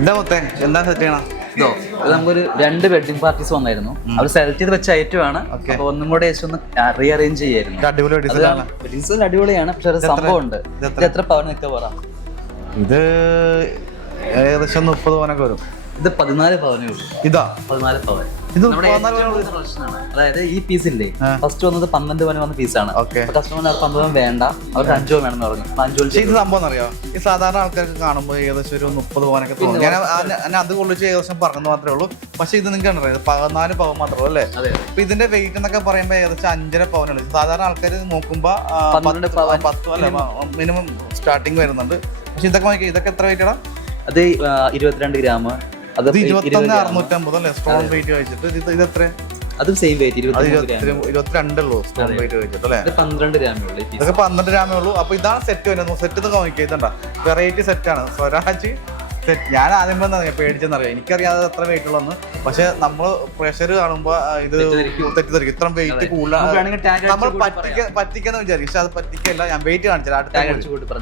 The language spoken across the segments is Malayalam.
എന്താ മൊത്തേ എന്താ സെറ്റ് ചെയ്യണം? ഇതോ ഇത് നമുക്കൊരു 2 വെഡിങ് പാർട്ടീസ് വന്നായിരുന്നു. അവർ സെലക്ട് ചെയ്ത് വെച്ച ഐറ്റമാണ്. അപ്പൊ ഒന്നും കൂടെ ഒന്ന് റീഅറേഞ്ച് ചെയ്യായിരുന്നു. അടിപൊളി അടിപൊളിയാണ്. പക്ഷെ ഒരു സംഭവം ഉണ്ട്. ഇത് എത്ര പവൻ നിൽക്കുക പറ? ഇത് ഏകദേശം 30 പവനൊക്കെ വരും. ഇത് 14 പവനേ ഉള്ളൂ. ഇതാ 14 പവൻ. ഇത് അതായത് ഈ പീസ് ഇല്ലേ, ഫസ്റ്റ് വന്നത് 12 പവന് വന്ന പീസാണ്. കസ്റ്റമർ 12 പവൻ വേണ്ട, അവർക്ക് 5 പവൻ വേണമെന്ന് പറഞ്ഞു. 5 ഇത് സംഭവം അറിയോ, ഈ സാധാരണ ആൾക്കാർക്ക് കാണുമ്പോൾ ഏകദേശം ഒരു 30 പവനൊക്കെ തോന്നും. ഞാൻ അത് കൊള്ളിച്ച് ഏകദേശം പറഞ്ഞത് മാത്രമേ ഉള്ളൂ. പക്ഷെ ഇത് നിങ്ങൾക്ക് അറിയാം 14 പവൻ മാത്രമേ അല്ലേ? അപ്പൊ ഇതിന്റെ വെയിറ്റ് എന്നൊക്കെ പറയുമ്പോൾ ഏകദേശം 5.5 പവനുള്ളൂ. സാധാരണ ആൾക്കാർ നോക്കുമ്പോ 10 അല്ല മിനിമം സ്റ്റാർട്ടിങ് വരുന്നുണ്ട്. പക്ഷെ ഇതൊക്കെ നോക്കി, ഇതൊക്കെ എത്ര വെയിറ്റ് ഇടാം? അത് 22 ഗ്രാം. അത് 21,650 അല്ലേ സ്ട്രോങ് വെയിറ്റ് വെച്ചിട്ട്. ഇത് എത്ര? അതും സെയിം വെയിറ്റ് 22 ഉള്ളൂ സ്ട്രോങ് വെയിറ്റ് വെച്ചിട്ട് അല്ലേ? 12 ഗ്രാമേ ഉള്ളൂ. ഇതൊക്കെ 12 ഗ്രാമേ ഉള്ളൂ. അപ്പൊ ഇതാണ് സെറ്റ് വരുന്നത്. സെറ്റ് ഇതൊക്കെ നോക്കിയാ ഇതുണ്ടാ വെറൈറ്റി സെറ്റാണ് സ്വരാജ് സെറ്റ്. ഞാൻ ആദ്യം പേടിച്ചെന്നറിയാം, എനിക്കറിയാതെ എത്ര വെയിറ്റ് ഉള്ളതെന്ന്. പക്ഷെ നമ്മള് പ്രഷർ കാണുമ്പോ ഇത് തെറ്റിദ്ധരിക്കും. ഇത്ര വെയിറ്റ് കൂടുതൽ നമ്മൾ പറ്റിക്കാന്ന് വിചാരിക്കും. പക്ഷെ അത് പറ്റിക്കല്ല. ഞാൻ വെയിറ്റ് കാണിച്ചാൽ അടുത്ത് കാണിച്ചു കൊടുത്തത്.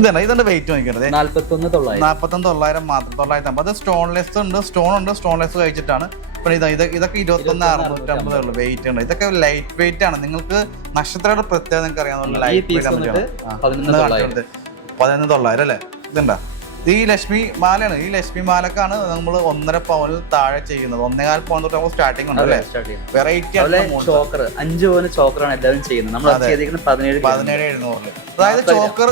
ഇതാണ് ഇതിന്റെ വെയിറ്റ് നോക്കിയത് 41,900 മാത്രം. 950. അത് സ്റ്റോൺലെസ് ഉണ്ട്, സ്റ്റോൺ ഉണ്ട്. സ്റ്റോൺലെസ് കഴിച്ചിട്ടാണ്. പിന്നെ ഇതൊക്കെ 21,650 ഉള്ളു വെയിറ്റ് ഉണ്ട്. ഇതൊക്കെ ലൈറ്റ് വെയിറ്റ് ആണ്. നിങ്ങൾക്ക് നക്ഷത്രയുടെ പ്രത്യേകത നിങ്ങൾക്ക് അറിയാവുന്ന ലൈറ്റ് വെയിറ്റ് 11,900 അല്ലേ? ഇതുണ്ടാ ഈ ലക്ഷ്മി മാലയാണ്. ഈ ലക്ഷ്മി മാലക്കാണ് നമ്മൾ 1.5 പവനിൽ താഴെ ചെയ്യുന്നത്. 1.25 പവൻ തൊട്ട് നമുക്ക് സ്റ്റാർട്ടിംഗ് ഉണ്ട് അല്ലേ? വെറൈറ്റി 5 പവന് ചോക്കറാണ് എല്ലാവരും ചെയ്യുന്നത്. നമ്മൾ 17,700. അതായത് ചോക്കർ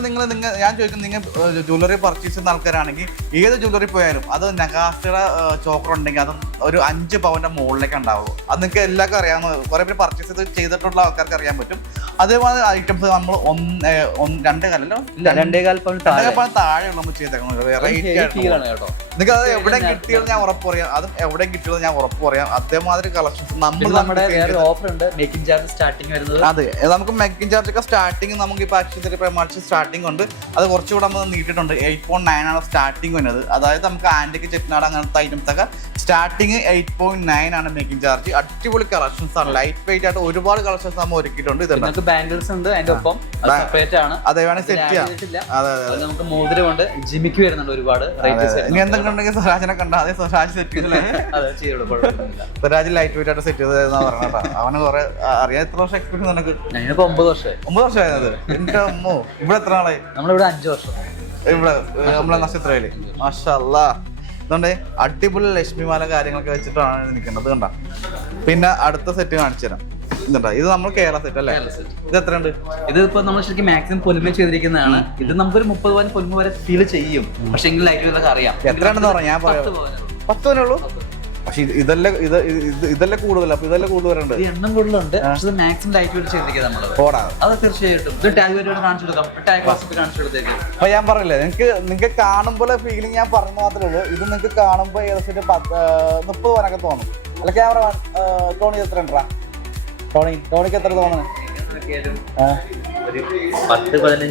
ഞാൻ ചോദിക്കുന്നത്, നിങ്ങൾ ജ്വല്ലറി പർച്ചേസ് ചെയ്യുന്ന ആൾക്കാരാണെങ്കിൽ ഏത് ജ്വല്ലറി പോയാലും അത് നഗാസ്റ്റയുടെ ചോക്കർ ഉണ്ടെങ്കിൽ അത് ഒരു 5 പവന്റെ മുകളിലേക്ക് ഉണ്ടാവുള്ളൂ. അത് നിങ്ങൾക്ക് എല്ലാവർക്കും അറിയാവുന്ന, കുറെ പേര് പർച്ചേസ് ചെയ്തിട്ടുള്ള ആൾക്കാർക്ക് അറിയാൻ പറ്റും. അതേപോലെ ഐറ്റംസ് നമ്മൾ 2.5 പവൻ താഴെയുള്ള നമ്മൾ ചെയ്തേക്കുന്നത്. നിങ്ങൾക്ക് അത് എവിടെ കിട്ടിയത് ഞാൻ ഉറപ്പ് പറയാം. അതും എവിടെ കിട്ടിയത് ഞാൻ ഉറപ്പ് പറയാം. അതേമാതിരി കളക്ഷൻസ് ഓഫർ ഉണ്ട്. മേക്കിംഗ് ചാർജ് സ്റ്റാർട്ടിംഗ് വരുന്നത്. അതെ, നമുക്ക് മേക്കിംഗ് ചാർജ് ഒക്കെ സ്റ്റാർട്ടിംഗ് നമുക്ക് ഇപ്പോൾ അക്ഷയത്തിൽ പ്രമാണിച്ച് സ്റ്റാർട്ടിംഗ് ഉണ്ട്. അത് കുറച്ചുകൂടെ നമ്മൾ നീട്ടിട്ടുണ്ട്. 8.9 ആണ് സ്റ്റാർട്ടിംഗ് വരുന്നത്. അതായത് നമുക്ക് ആന്റിക്ക് ചെട്ടിനാട് അങ്ങനത്തെ ഐറ്റംസ് ഒക്കെ സ്റ്റാർട്ടിങ് 8.9 ആണ് മേക്കിംഗ് ചാർജ്. അടിപൊളി കളക്ഷൻസ് ആണ്. ലൈറ്റ് വെയിറ്റ് ആയിട്ട് ഒരുപാട് കളക്ഷൻസ് നമ്മൾ ഒരുക്കിയിട്ടുണ്ട്. ഇതുണ്ട് ബാംഗിൾസ് ഉണ്ട് അതിന്റെ ഒപ്പം സെപ്പറേറ്റ് ആണ്. അതെ, വേണമെങ്കിൽ സെറ്റ് ചെയ്യാം. അതെ, നമുക്ക് മോതിരമുണ്ട്, ജിമിക്ക് വരുന്നുണ്ട് ഒരുപാട്. ഇനി എന്തെങ്കിലും ഉണ്ടെങ്കിൽ സ്വരാജിനെ കണ്ടാൽ അതേ സ്വരാജ് സെറ്റ് ചെയ്തില്ലേ? സ്വരാജ് ലൈറ്റ് വെയിറ്റ് ആയിട്ട് സെറ്റ് ചെയ്തതെന്നാ പറഞ്ഞാ. അവന് കുറെ അറിയാം. എത്ര വർഷം എക്സ്പീരിയൻസ് നിനക്ക്? 9 വർഷമായി. 9 വർഷമായത്. എന്റെ അമ്മോ, ഇവിടെ എത്ര നാളായി? നമ്മളിവിടെ 5 വർഷം. ഇവിടെ നമ്മളെ നക്ഷത്രയില് മാഷാല്ലാ. അതുകൊണ്ട് അടിപൊളി ലക്ഷ്മിമാല കാര്യങ്ങളൊക്കെ വെച്ചിട്ടാണ് നിൽക്കുന്നത്. കണ്ട. പിന്നെ അടുത്ത സെറ്റ് കാണിച്ചു തരാം. ഇതുണ്ടാ, ഇത് നമ്മൾ കേരള സെറ്റ് അല്ലേ? ഇത് എത്ര ഉണ്ട്? ഇതിപ്പോ നമ്മൾ ശരിക്കും മാക്സിമം പൊലിമ ചെയ്തിരിക്കുന്നതാണ്. ഇത് നമുക്കൊരു 30 പവൻ പൊലിമ വരെ ഫീൽ ചെയ്യും. പക്ഷെ എങ്കിലും ലൈറ്റ് ഇതൊക്കെ അറിയാം. എത്രയാണെന്ന് പറഞ്ഞാൽ ഞാൻ പറയാം 10 പവനേ ഉള്ളൂ. പക്ഷെ ഇതല്ലേ കൂടുതൽ. അപ്പൊ ഇതല്ലേ കൂടുതൽ വരേണ്ടത്. എണ്ണം കൂടുതലുണ്ട്. പക്ഷെ മാക്സിമം ലൈറ്റ് വെയിറ്റ് ചെയ്തിരിക്കുന്നത് നമ്മള്. അത് തീർച്ചയായിട്ടും ഇത് ടാഗ് വെയിറ്റ് കാണിച്ചു കൊടുക്കാം. ടാഗ് കാണിച്ചു കൊടുത്തേക്ക്. അപ്പൊ ഞാൻ പറഞ്ഞില്ലേ, നിങ്ങൾക്ക് കാണുമ്പോൾ ഫീലിംഗ് ഞാൻ പറഞ്ഞു മാത്രമേ ഉള്ളൂ. ഇത് നിങ്ങൾക്ക് കാണുമ്പോൾ ഏകദേശം 30 പവനൊക്കെ തോന്നും. അല്ല ക്യാമറ ടോണി എത്ര ഉണ്ടാ? ടോണിക്ക് എത്ര തോന്നുന്നു? 15.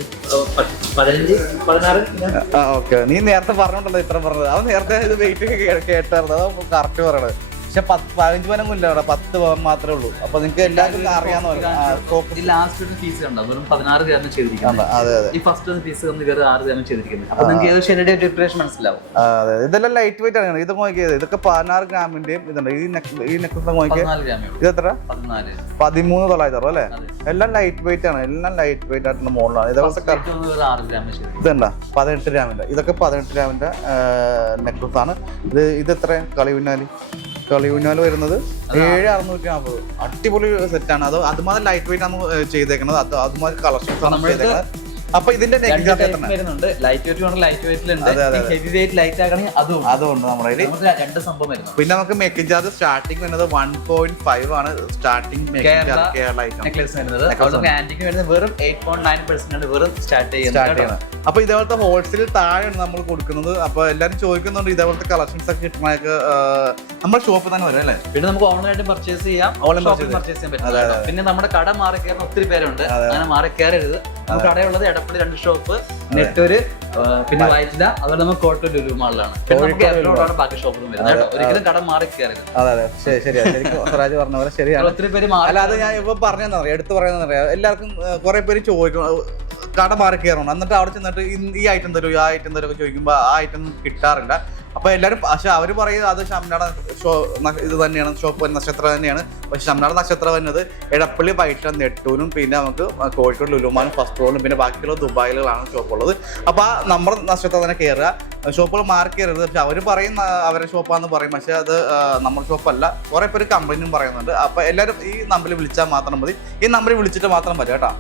നീ നേരത്തെ പറഞ്ഞോണ്ടല്ലോ ഇത്ര പറഞ്ഞത്. അവൻ നേരത്തെ ഇത് വെയിറ്റ് കേട്ടായിരുന്നു. അത് കറക്റ്റ് പറയണത്. പക്ഷെ 15 പവനും ഇല്ല, അവിടെ 10 പവൻ മാത്രമേ ഉള്ളൂ. അപ്പൊ നിങ്ങൾക്ക് എല്ലാവർക്കും അറിയാവുന്ന ലാസ്റ്റ് ഫീസ് കണ്ടോ? വെറും 16 ഗ്രാം ചെയ്തിരിക്കുന്നത്. ഈ ഫസ്റ്റ് ഫീസ് വേറെ 6 ഗ്രാം ചെയ്തിരിക്കുന്നത്. അപ്പൊ നിങ്ങൾക്ക് ഏത് ഷെയ്ഡ് ഡിഫറൻസ് മനസ്സിലാവും. അതെ, ഇതെല്ലാം ലൈറ്റ് വെയിറ്റ് ആണ്. ഇത് നോക്കിയത് ഇതൊക്കെ 16 ഗ്രാമിന്റെയും ഇതുണ്ട്. ഈ നെക്ലസ് നോക്കിയത് ഇത് എത്ര? 13,900 അല്ലേ? എല്ലാം ലൈറ്റ് വെയിറ്റ് ആണ്. എല്ലാം ലൈറ്റ് വെയിറ്റ് ആയിട്ടുള്ള മോഡലാണ്. ഇതുണ്ടാ 18 ഗ്രാമിന്റെ. ഇതൊക്കെ 18 ഗ്രാമിന്റെ നെക്ലസ് ആണ്. ഇത് എത്ര? കളിയൂഞ്ഞാല് വരുന്നത് 7,650. അടിപൊളി സെറ്റാണ്. അതുമാതിരി ലൈറ്റ് വെയിറ്റ് ആണ് ചെയ്തേക്കുന്നത്. അതുമാതിരി കളക്ഷൻസ് ആണ് ചെയ്തേക്കുന്നത്. അപ്പൊ ഇതിന്റെ ലൈറ്റ് വെയിറ്റിലുണ്ട്. ഹെവി വെയിറ്റ് ലൈറ്റ് ആക്കണമെങ്കിൽ അതുകൊണ്ട് നമ്മുടെ രണ്ട് സംഭവം വരുന്നു. പിന്നെ നമുക്ക് മേക്കിംഗ് ചാർജ് സ്റ്റാർട്ടിംഗ് വരുന്നത് 1.5 ആണ്. സ്റ്റാർട്ടിംഗ് വെറും 8.9% വെറും സ്റ്റാർട്ട് ചെയ്യുന്നത്. അപ്പൊ ഇതേപോലത്തെ ഹോൾസെയിൽ താഴെയാണ് നമ്മൾ കൊടുക്കുന്നത്. അപ്പൊ എല്ലാവരും ചോദിക്കുന്നുണ്ട് ഇതേപോലത്തെ കളക്ഷൻസ് ഒക്കെ കിട്ടണമൊക്കെ നമ്മുടെ ഷോപ്പ് തന്നെ വരും അല്ലേ? പിന്നെ നമുക്ക് ഓൺലൈനായിട്ട് പർച്ചേസ് ചെയ്യാം, പർച്ചേസ് ചെയ്യാൻ പറ്റും. പിന്നെ നമ്മുടെ കട മാറി കയറുന്ന ഒത്തിരി പേരുണ്ട്. അങ്ങനെ മാറി കയറരുത്. നമുക്ക് കടയുള്ളത് എടപ്പള്ളി 2 ഷോപ്പ്, നെട്ടൂര്, പിന്നെ വയറ്റില, അതുപോലെ നമുക്ക് കോട്ടൂർ ലുലു മാളിലാണ്. ബാക്കി ഷോപ്പുകളും വരുന്നത്. ഒരിക്കലും കട മാറി കയറരുത്. അതെ, സ്വരാജ് പറഞ്ഞ പോലെ ശരിയാണ്. ഒത്തിരി പേര് അല്ലാതെ ഞാൻ ഇപ്പൊ പറഞ്ഞെന്നറിയാം, എടുത്ത് പറയുന്നറിയാം. എല്ലാവർക്കും കുറെ പേര് ചോദിക്കും കട മാറി കയറണം. എന്നിട്ട് അവിടെ ചെന്നിട്ട് ഈ ഐറ്റം തരും ആ ഐറ്റം തരും ഒക്കെ ചോദിക്കുമ്പോൾ ആ ഐറ്റം കിട്ടാറില്ല. അപ്പോൾ എല്ലാവരും പക്ഷെ അവർ പറയുന്നത് അത് ഷംനാട ഇത് തന്നെയാണ്, ഷോപ്പ് നക്ഷത്ര തന്നെയാണ്. പക്ഷെ ഷംനാട നക്ഷത്ര വരുന്നത് എടപ്പള്ളി, പൈറ്റ, നെട്ടൂരും പിന്നെ നമുക്ക് കോഴിക്കോട് ലുലുമാനും ഫസ്റ്റ് ഫ്ലോറിലും പിന്നെ ബാക്കിയുള്ള ദുബായിലാണ് ഷോപ്പുള്ളത്. അപ്പോൾ നമ്മുടെ നക്ഷത്ര തന്നെ കയറുക, ഷോപ്പുകൾ മാറി കയറരുത്. പക്ഷെ അവർ പറയും അവരുടെ ഷോപ്പാണെന്ന് പറയും, പക്ഷേ അത് നമ്മുടെ ഷോപ്പല്ല. കുറേ പേര് കംപ്ലൈൻറ്റും പറയുന്നുണ്ട്. അപ്പോൾ എല്ലാവരും ഈ നമ്പറിൽ വിളിച്ചാൽ മാത്രം മതി, ഈ നമ്പറിൽ വിളിച്ചിട്ട് മാത്രം മതി കേട്ടോ.